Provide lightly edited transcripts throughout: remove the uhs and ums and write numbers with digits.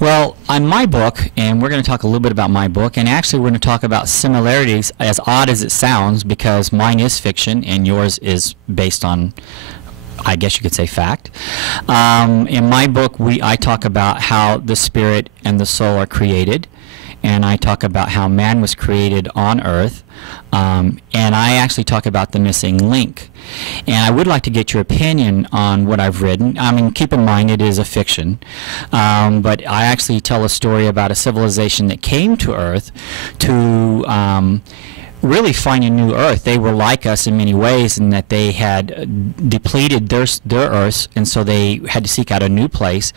Well, on my book, and we're going to talk a little bit about my book, and actually we're going to talk about similarities, as odd as it sounds, because mine is fiction and yours is based on, I guess you could say, fact. In my book, I talk about how the spirit and the soul are created, and I talk about how man was created on earth, and I actually talk about the missing link. And I would like to get your opinion on what I've written. I mean, keep in mind it is a fiction, but I actually tell a story about a civilization that came to earth to really find a new earth. They were like us in many ways in that they had depleted their earths, and so they had to seek out a new place.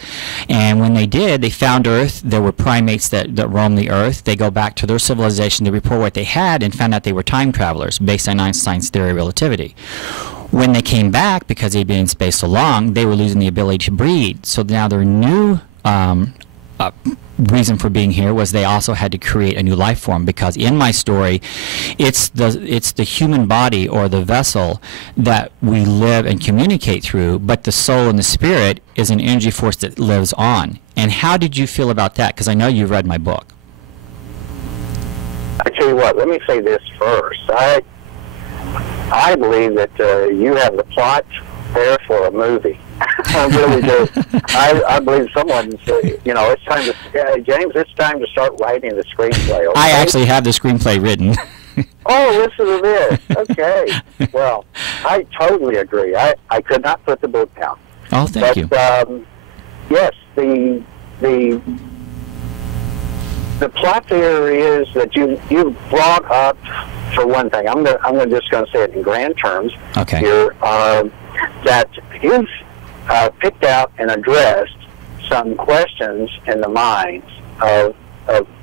And when they did, they found earth. There were primates that roamed the earth. They go back to their civilization to report what they had and found out they were time travelers based on Einstein's theory of relativity. When they came back, because they'd been in space so long, they were losing the ability to breed. So now their new reason for being here was they also had to create a new life form, because in my story it's the human body or the vessel that we live and communicate through, but the soul and the spirit is an energy force that lives on. And how did you feel about that? Because I know you've read my book. I tell you what, let me say this first. I believe that you have the plot there for a movie. I really do. I believe someone said, you know, it's time to, James, it's time to start writing the screenplay. Okay? I actually have the screenplay written. Oh, listen to this. Okay. Well, I totally agree. I could not put the book down. Oh, thank you. Yes, the plot there is that you brought up, for one thing, I'm just going to say it in grand terms. Okay. Here, that you've picked out and addressed some questions in the minds of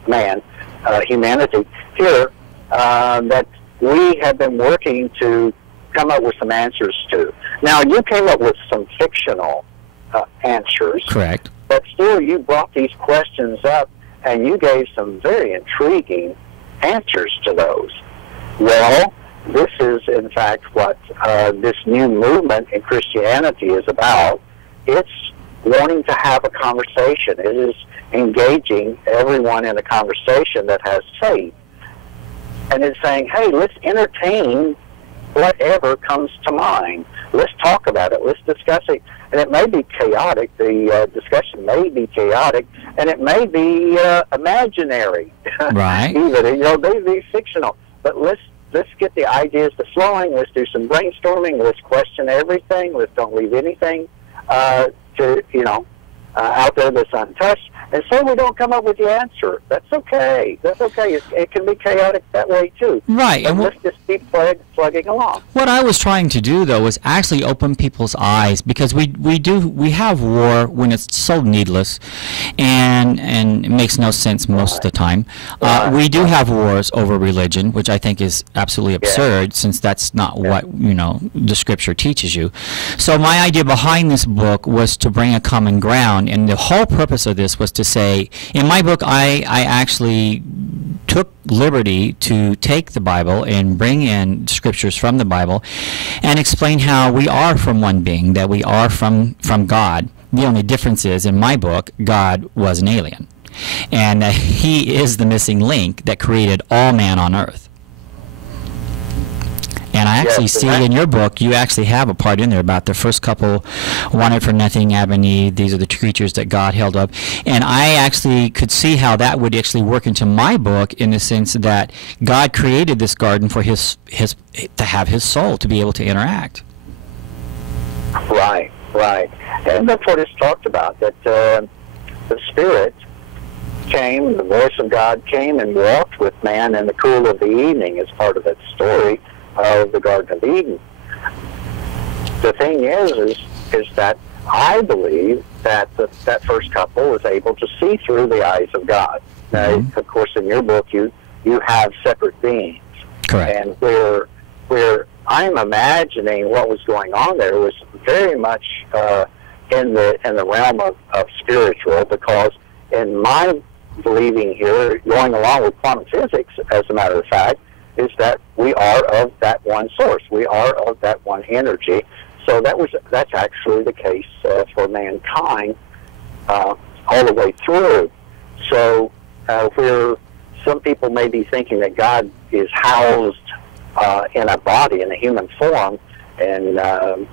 man, humanity here, that we have been working to come up with some answers to. Now, you came up with some fictional answers. Correct. But still, you brought these questions up, and you gave some very intriguing answers to those. Well, this is, in fact, what this new movement in Christianity is about. It's wanting to have a conversation. It is engaging everyone in a conversation that has faith. And it's saying, hey, let's entertain whatever comes to mind. Let's talk about it. Let's discuss it. And it may be chaotic. The discussion may be chaotic, and it may be imaginary. Right. Even, you know, they be fictional. But let's get the ideas to flowing. Let's do some brainstorming. Let's question everything. Let's don't leave anything out there that's untouched. And say we don't come up with the answer. That's okay. That's okay. It can be chaotic that way too. Right. And let's just keep plugging along. What I was trying to do, though, was actually open people's eyes, because we have war when it's so needless, and it makes no sense most of the time. We do have wars over religion, which I think is absolutely absurd, since that's not what the Scripture teaches you. So my idea behind this book was to bring a common ground, and the whole purpose of this was to say, in my book, I actually took liberty to take the Bible and bring in scriptures from the Bible and explain how we are from one being, that we are from God. The only difference is, in my book, God was an alien, and he is the missing link that created all man on earth. And I actually see in your book, you actually have a part in there about the first couple wanted for nothing, Adam and Eve. These are the creatures that God held up. And I actually could see how that would actually work into my book, in the sense that God created this garden for to have his soul to be able to interact. Right, right. And that's what it's talked about, that the Spirit came, the voice of God came and walked with man in the cool of the evening as part of that story of the Garden of Eden. The thing is that I believe that that first couple was able to see through the eyes of God. Now, of course, in your book, you have separate beings. Correct. And where I'm imagining what was going on there was very much in the realm of spiritual, because in my believing here, going along with quantum physics, as a matter of fact, is that we are of that one source. We are of that one energy. So that's actually the case for mankind all the way through. So where some people may be thinking that God is housed in a body, in a human form, and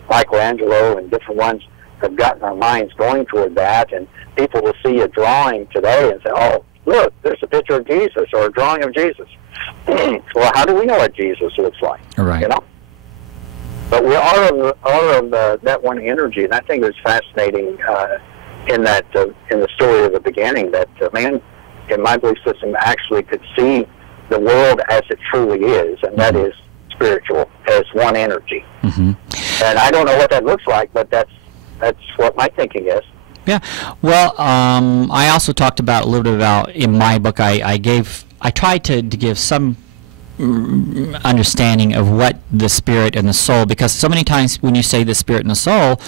Michelangelo and different ones have gotten our minds going toward that, and people will see a drawing today and say, oh, look, there's a picture of Jesus or a drawing of Jesus. Well, how do we know what Jesus looks like? Right. You know? But we are of that one energy, and I think it's fascinating in that in the story of the beginning that man, in my belief system, actually could see the world as it truly is, and that is spiritual, as one energy. And I don't know what that looks like, but that's what my thinking is. Yeah. Well, I also talked about a little bit about in my book. I tried to give some understanding of what the spirit and the soul, because so many times when you say the spirit and the soul,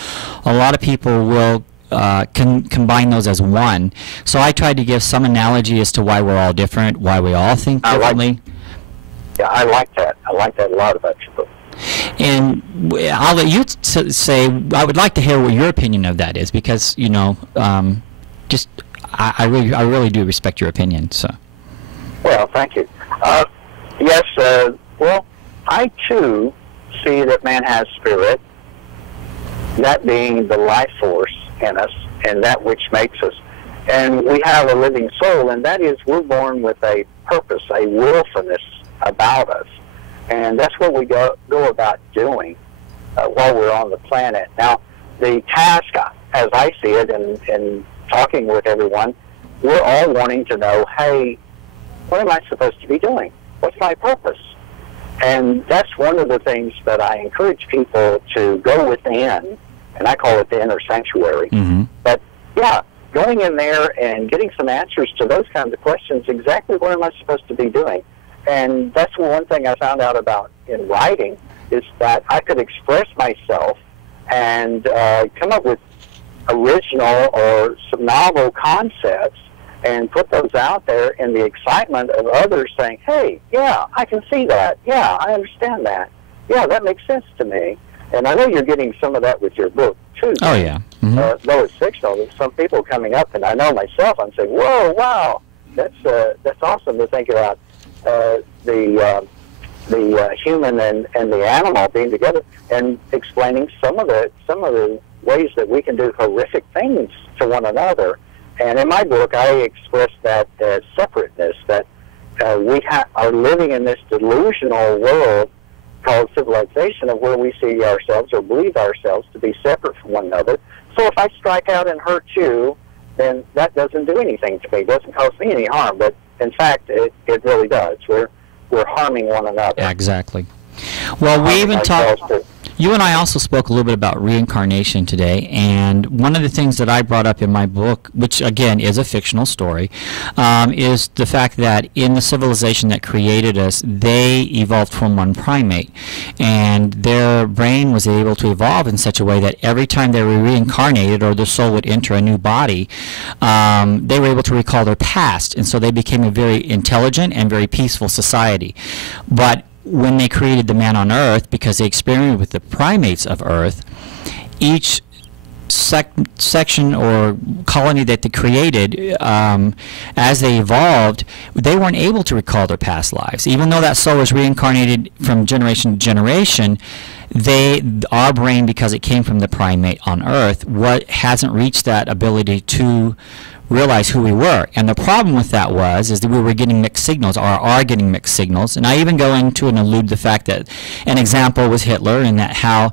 a lot of people will can combine those as one. So I tried to give some analogy as to why we're all different, why we all think differently. I like that. I like that a lot about your book. And I'll let you say, I would like to hear what your opinion of that is, because, you know, just I really do respect your opinion. So. Well, thank you. Yes, well, I too see that man has spirit, that being the life force in us and that which makes us. And we have a living soul, and that is we're born with a purpose, a willfulness about us. And that's what we go about doing while we're on the planet. Now, the task, as I see it, and talking with everyone, we're all wanting to know, hey, what am I supposed to be doing? What's my purpose? And that's one of the things that I encourage people to go within, and I call it the inner sanctuary. But, yeah, going in there and getting some answers to those kinds of questions, exactly what am I supposed to be doing? And that's one thing I found out about in writing, is that I could express myself and come up with original or some novel concepts and put those out there in the excitement of others saying, hey, yeah, I can see that. Yeah, I understand that. Yeah, that makes sense to me. And I know you're getting some of that with your book, too. Oh, yeah. Though it's fictional, there's some people coming up, and I know myself, I'm saying, whoa, wow, that's awesome to think about. The human and the animal being together, and explaining some of the ways that we can do horrific things to one another. And in my book, I express that as separateness, that we are living in this delusional world called civilization, of where we see ourselves or believe ourselves to be separate from one another. So if I strike out and hurt you, then that doesn't do anything to me. It doesn't cause me any harm, but in fact, it really does. We're harming one another. Yeah, exactly. Well, we even talked. You and I also spoke a little bit about reincarnation today, and one of the things that I brought up in my book, which again is a fictional story, is the fact that in the civilization that created us, they evolved from one primate, and their brain was able to evolve in such a way that every time they were reincarnated or their soul would enter a new body, they were able to recall their past, and so they became a very intelligent and very peaceful society. But when they created the man on Earth, because they experimented with the primates of Earth, each section or colony that they created, as they evolved, they weren't able to recall their past lives. Even though that soul was reincarnated from generation to generation, our brain, because it came from the primate on Earth, hasn't reached that ability to realize who we were. And the problem with that is that we were getting mixed signals, or are getting mixed signals. And I even go into and allude the fact that an example was Hitler, and that how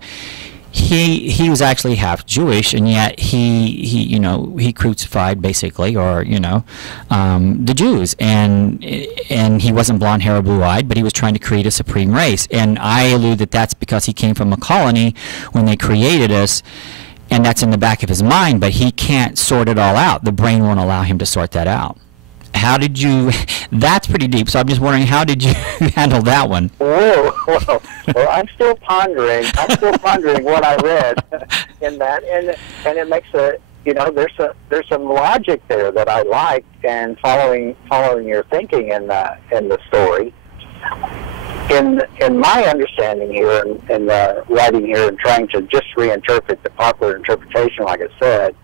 he was actually half Jewish, and yet he crucified basically, or the Jews, and he wasn't blonde hair or blue eyed, but he was trying to create a supreme race. And I allude that that's because he came from a colony when they created us. And that's in the back of his mind, but he can't sort it all out. The brain won't allow him to sort that out. How did you, that's pretty deep, so I'm just wondering, how did you handle that one? Well, I'm still pondering what I read in that, and it makes there's some logic there that I like, and following your thinking in the story. In my understanding here, and writing here, and trying to just reinterpret the popular interpretation, like I said,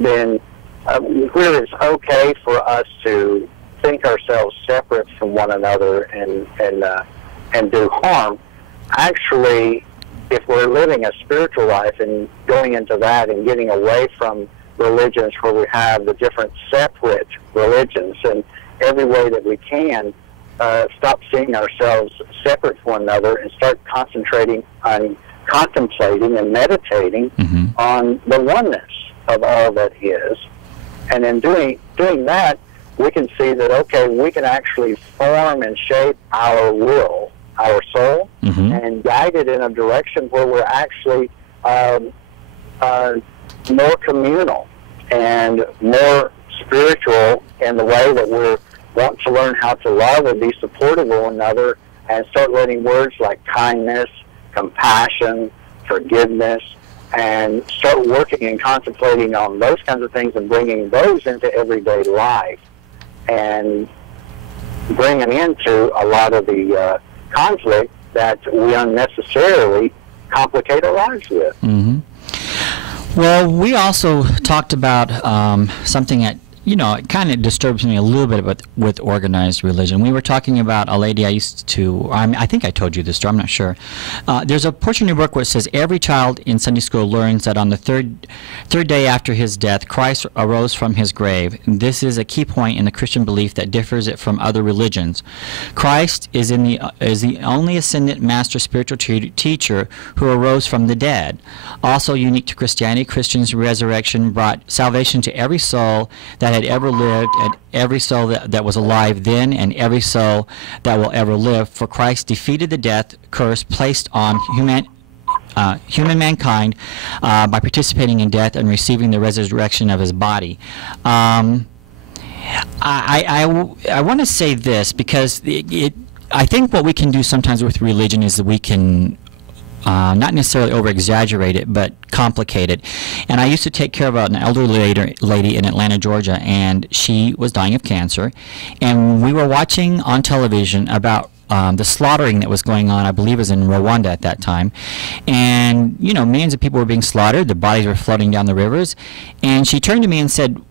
then where it's okay for us to think ourselves separate from one another and do harm. Actually, if we're living a spiritual life and going into that and getting away from religions where we have the different separate religions, and every way that we can stop seeing ourselves separate from one another and start concentrating on contemplating and meditating on the oneness of all that is. And in doing that, we can see that, okay, we can actually form and shape our will, our soul, and guide it in a direction where we're actually more communal and more spiritual in the way that we're wanting to learn how to love and be supportive of one another, and start letting words like kindness, compassion, forgiveness, and start working and contemplating on those kinds of things and bringing those into everyday life and bringing into a lot of the conflict that we unnecessarily complicate our lives with. Well, we also talked about something that, you know, it kind of disturbs me a little bit with organized religion. We were talking about a lady I used to, I think I told you this story, I'm not sure. There's a portion of your book where it says, every child in Sunday school learns that on the third day after his death, Christ arose from his grave. This is a key point in the Christian belief that differs it from other religions. Christ is the only ascendant master spiritual teacher who arose from the dead. Also unique to Christianity, Christians' resurrection brought salvation to every soul that had ever lived, and every soul that was alive then, and every soul that will ever live. For Christ defeated the death curse placed on human mankind by participating in death and receiving the resurrection of his body. I want to say this because I think what we can do sometimes with religion is that we can not necessarily over-exaggerate it, but complicate it. And I used to take care of an elderly lady in Atlanta, Georgia, and she was dying of cancer. And we were watching on television about the slaughtering that was going on, I believe it was in Rwanda at that time. And, you know, millions of people were being slaughtered. Their bodies were floating down the rivers. And she turned to me and said,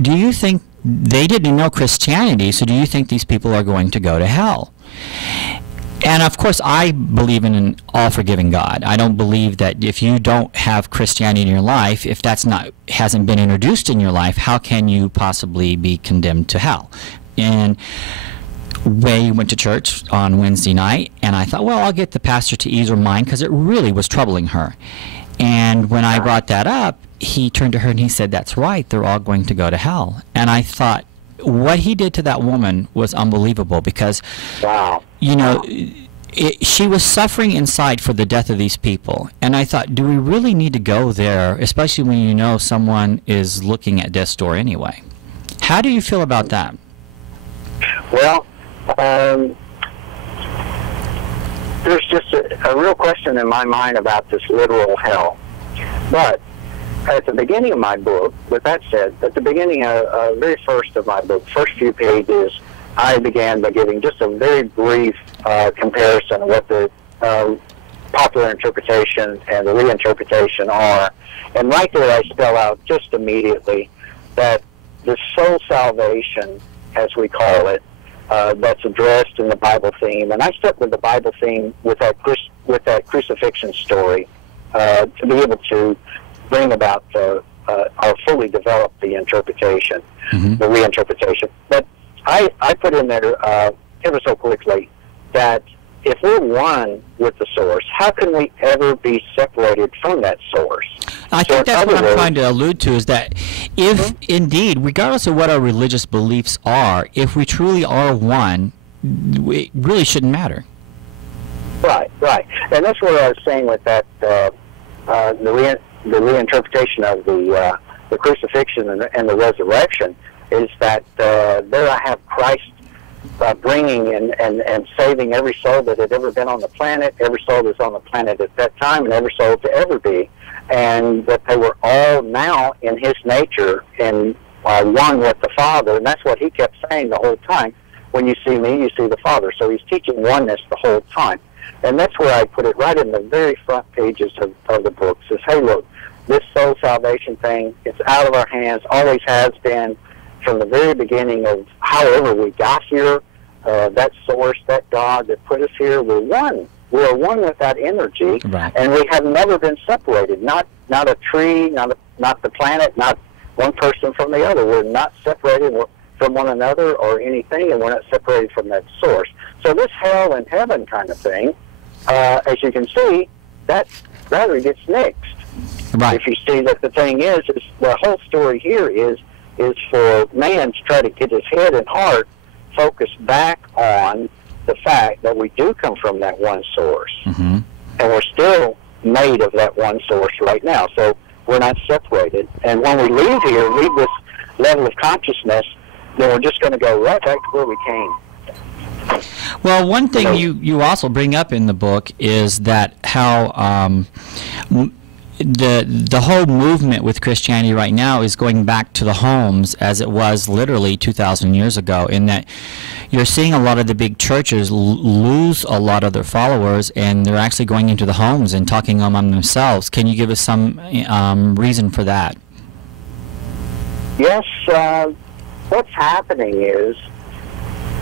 do you think, they didn't know Christianity, so do you think these people are going to go to hell? And of course, I believe in an all-forgiving God. I don't believe that if you don't have Christianity in your life, if that's hasn't been introduced in your life, how can you possibly be condemned to hell? And we went to church on Wednesday night, and I thought, well, I'll get the pastor to ease her mind because it really was troubling her. And when I brought that up, he turned to her and he said, that's right, they're all going to go to hell. And I thought, what he did to that woman was unbelievable because, you know, she was suffering inside for the death of these people. And I thought, do we really need to go there, especially when you know someone is looking at death's door anyway? How do you feel about that? Well, there's just a real question in my mind about this literal hell. But at the beginning of my book, with that said, at the beginning, very first of my book, first few pages, I began by giving just a very brief comparison of what the popular interpretation and the reinterpretation are. And right there I spell out just immediately that the soul salvation, as we call it, that's addressed in the Bible theme. And I stuck with the Bible theme with that crucifixion story to be able to bring about or fully develop the interpretation, the reinterpretation. But I put in there ever so quickly that if we're one with the source, how can we ever be separated from that source? I think that's what I'm trying to allude to, is that if indeed, regardless of what our religious beliefs are, if we truly are one, it really shouldn't matter. Right, right. And that's what I was saying with that, the reinterpretation of the crucifixion and the resurrection, is that there I have Christ bringing and saving every soul that had ever been on the planet, every soul that's on the planet at that time, and every soul to ever be, and that they were all now in his nature and one with the Father. And that's what he kept saying the whole time. When you see me, you see the Father. So he's teaching oneness the whole time. And that's where I put it right in the very front pages of the book. Says, hey, look, this soul salvation thing, it's out of our hands, always has been from the very beginning of however we got here. That source, that God that put us here, we're one. We're one with that energy, right. And we have never been separated. Not a tree, not the planet, not one person from the other. We're not separated from one another or anything, and we're not separated from that source. So this hell and heaven kind of thing, as you can see, that rather gets nixed. Right. If you see that the thing is the whole story here is for man to try to get his head and heart focused back on the fact that we do come from that one source, mm-hmm. and we're still made of that one source right now. So we're not separated. And when we leave here, leave this level of consciousness, then we're just going to go right back to where we came. Well, one thing you also bring up in the book is that how the whole movement with Christianity right now is going back to the homes as it was literally 2,000 years ago, in that you're seeing a lot of the big churches lose a lot of their followers, and they're actually going into the homes and talking among themselves. Can you give us some reason for that? Yes, what's happening is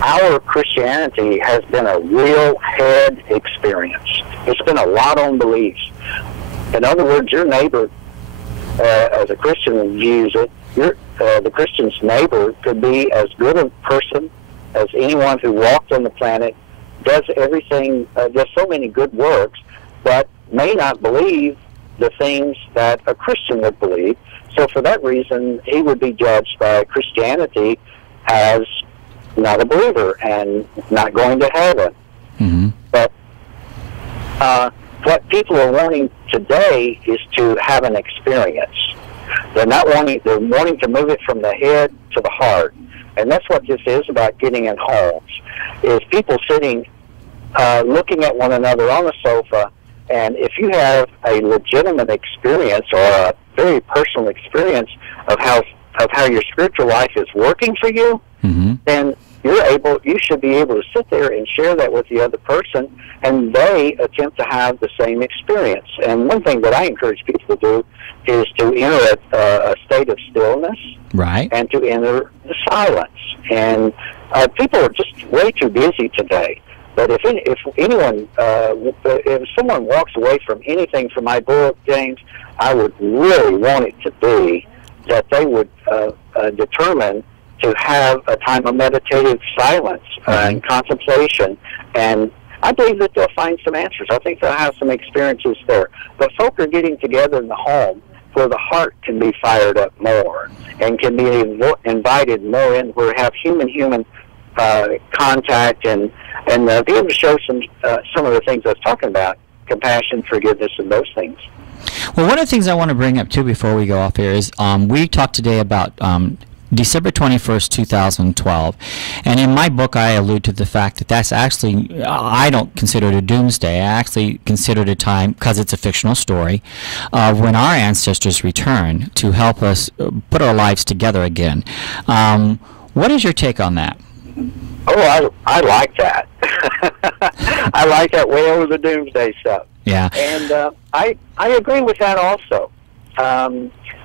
our Christianity has been a real head experience. It's been a lot on beliefs. In other words, your neighbor, as a Christian views it, the Christian's neighbor could be as good a person as anyone who walked on the planet, does everything, does so many good works, but may not believe the things that a Christian would believe. So for that reason, he would be judged by Christianity as not a believer and not going to heaven. Mm-hmm. But what people are wanting today is to have an experience. They're wanting to move it from the head to the heart. And that's what this is about getting in homes, is people sitting, looking at one another on the sofa, and if you have a legitimate experience or a very personal experience of how your spiritual life is working for you, mm-hmm. then you should be able to sit there and share that with the other person, and they attempt to have the same experience. And one thing that I encourage people to do is to enter a state of stillness, right, and to enter the silence. And people are just way too busy today. But if someone walks away from anything from my book, James, I would really want it to be that they would determine to have a time of meditative silence and contemplation. And I believe that they'll find some answers. I think they'll have some experiences there. But folk are getting together in the home where the heart can be fired up more and can be invited more in, where we have human contact and be able to show some of the things I was talking about, compassion, forgiveness, and those things. Well, one of the things I want to bring up, too, before we go off here is we talked today about December 21st, 2012. And in my book, I allude to the fact that that's actually, I don't consider it a doomsday. I actually consider it a time, because it's a fictional story, of when our ancestors return to help us put our lives together again. What is your take on that? Oh, I like that. I like that way over the doomsday stuff. Yeah. And I agree with that also.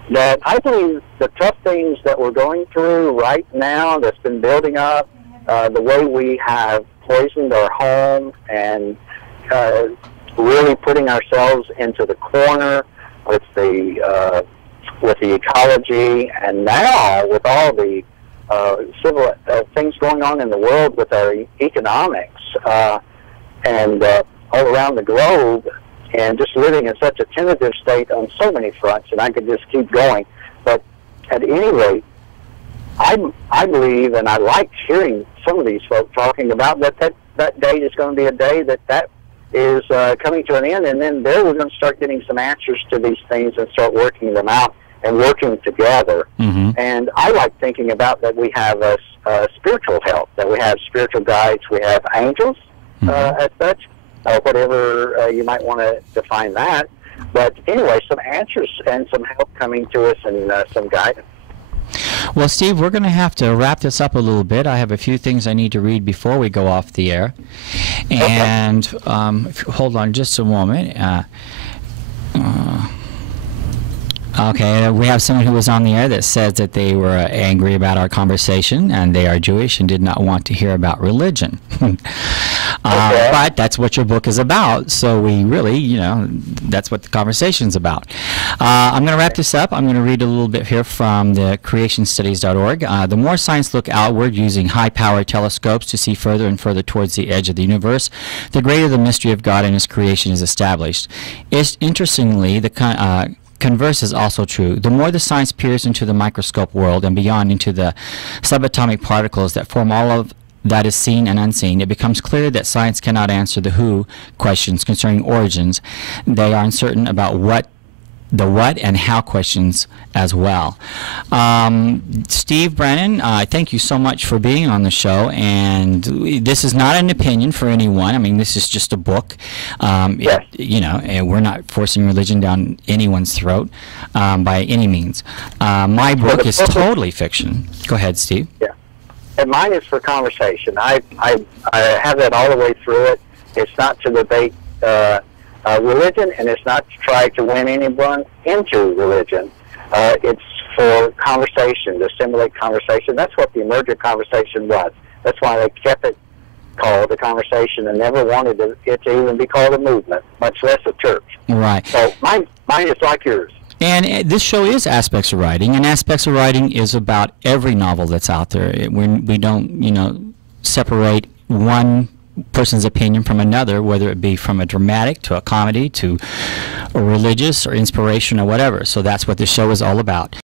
That I believe the tough things that we're going through right now that's been building up, the way we have poisoned our home and really putting ourselves into the corner with the ecology, and now with all the civil things going on in the world with our economics and all around the globe, and just living in such a tentative state on so many fronts, and I could just keep going. But at any rate, I believe, and I like hearing some of these folks talking about that date is going to be a day that is coming to an end, and then there we're going to start getting some answers to these things and start working them out and working together. Mm-hmm. And I like thinking about that we have a spiritual help, that we have spiritual guides, we have angels, as such, whatever you might want to define that. But anyway, some answers and some help coming to us, and some guidance. Well, Steve, we're going to have to wrap this up a little bit. I have a few things I need to read before we go off the air. And hold on just a moment. Okay, we have someone who was on the air that says that they were angry about our conversation, and they are Jewish and did not want to hear about religion. But that's what your book is about, so we really, that's what the conversation's about. I'm going to wrap this up. I'm going to read a little bit here from the creationstudies.org. The more science look outward using high-powered telescopes to see further and further towards the edge of the universe, the greater the mystery of God and His creation is established. Interestingly, the converse is also true. The more the science peers into the microscope world and beyond into the subatomic particles that form all of that is seen and unseen, it becomes clear that science cannot answer the who questions concerning origins. They are uncertain about the what and how questions as well. Steve Brannon, thank you so much for being on the show, and this is not an opinion for anyone. I mean, this is just a book. Yes. And we're not forcing religion down anyone's throat by any means. My book is totally fiction. Go ahead, Steve. Yeah. And mine is for conversation. I have that all the way through it. It's not to debate religion, and it's not to try to win anyone into religion. It's for conversation, to stimulate conversation. That's what the emergent conversation was. That's why they kept it called a conversation and never wanted it to even be called a movement, much less a church. Right. So mine is like yours. And this show is Aspects of Writing, and Aspects of Writing is about every novel that's out there. We don't, separate one person's opinion from another, whether it be from a dramatic to a comedy to a religious or inspiration or whatever. So that's what this show is all about.